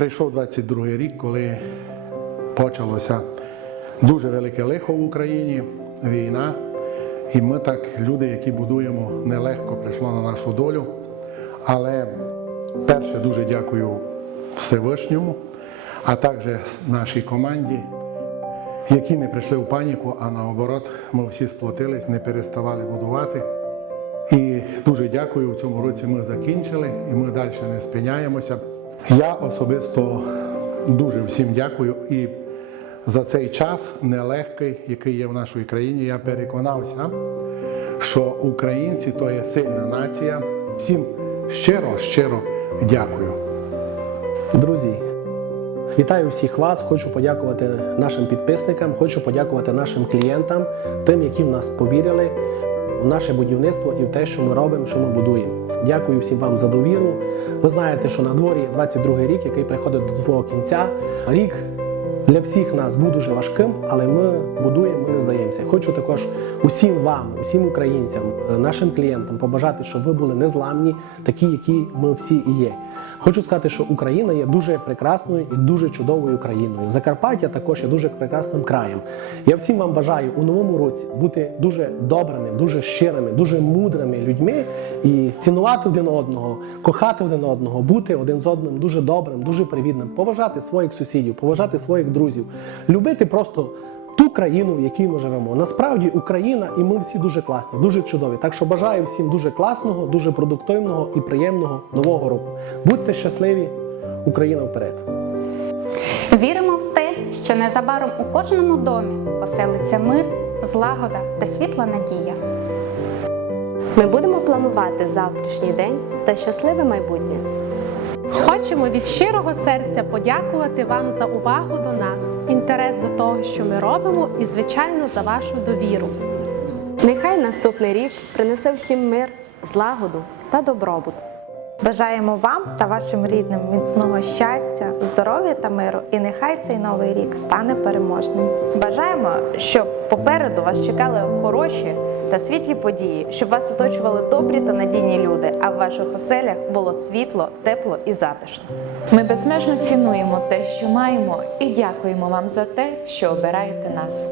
прийшов 22-й рік, коли почалося дуже велике лихо в Україні, війна. І ми так, люди, які будуємо, нелегко прийшло на нашу долю. Але перше дуже дякую Всевишньому, а також нашій команді, які не прийшли в паніку, а наоборот, ми всі сплотились, не переставали будувати. І дуже дякую. В цьому році ми закінчили і ми далі не спиняємося. Я особисто дуже всім дякую і за цей час нелегкий, який є в нашій країні, я переконався, що українці то є сильна нація. Всім щиро, щиро дякую. Друзі, вітаю всіх вас. Хочу подякувати нашим підписникам, хочу подякувати нашим клієнтам, тим, які в нас повірили у наше будівництво і в те, що ми робимо, що ми будуємо. Дякую всім вам за довіру. Ви знаєте, що на дворі 22-й рік, який приходить до свого кінця. Рік для всіх нас був дуже важким, але ми будуємо, ми не здаємося. Хочу також усім вам, усім українцям, е, нашим клієнтам побажати, щоб ви були незламні, такі, які ми всі і є. Хочу сказати, що Україна є дуже прекрасною і дуже чудовою країною. Закарпаття також є дуже прекрасним краєм. Я всім вам бажаю у новому році бути дуже добрими, дуже щирими, дуже мудрими людьми і цінувати один одного, кохати один одного, бути один з одним дуже добрим, дуже привітним, поважати своїх сусідів, поважати своїх друзів, любити просто. Ту країну, в якій ми живемо. Насправді Україна і ми всі дуже класні, дуже чудові. Так що бажаю всім дуже класного, дуже продуктивного і приємного нового року. Будьте щасливі, Україна вперед! Віримо в те, що незабаром у кожному домі поселиться мир, злагода та світла надія. Ми будемо планувати завтрашній день та щасливе майбутнє. Хочемо від щирого серця подякувати вам за увагу до нас, інтерес до того, що ми робимо, і, звичайно, за вашу довіру. Нехай наступний рік принесе всім мир, злагоду та добробут. Бажаємо вам та вашим рідним міцного щастя, здоров'я та миру, і нехай цей новий рік стане переможним. Бажаємо, щоб попереду вас чекали хороші та світлі події, щоб вас оточували добрі та надійні люди, а в ваших оселях було світло, тепло і затишно. Ми безмежно цінуємо те, що маємо, і дякуємо вам за те, що обираєте нас.